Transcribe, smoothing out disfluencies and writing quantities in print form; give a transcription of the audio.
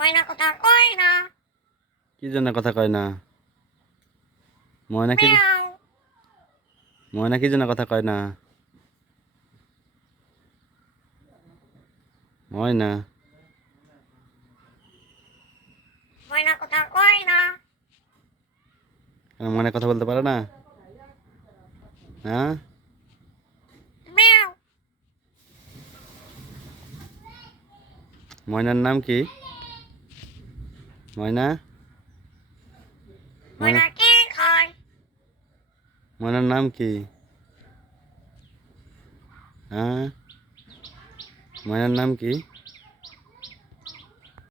ময়না কথা কয় না। কি জন্য কথা কয় না? ময়না কি মিয়াও। ময়না কি জন্য কথা কয় না? ময়না ময়না কথা কয় না। কেন ময়না কথা বলতে পারে না? হ্যাঁ, মিয়াও। ময়নার নাম কি? ময়না ময়না ময়না কি খায়? ময়নার নাম কি? হ্যাঁ, ময়নার নাম কি?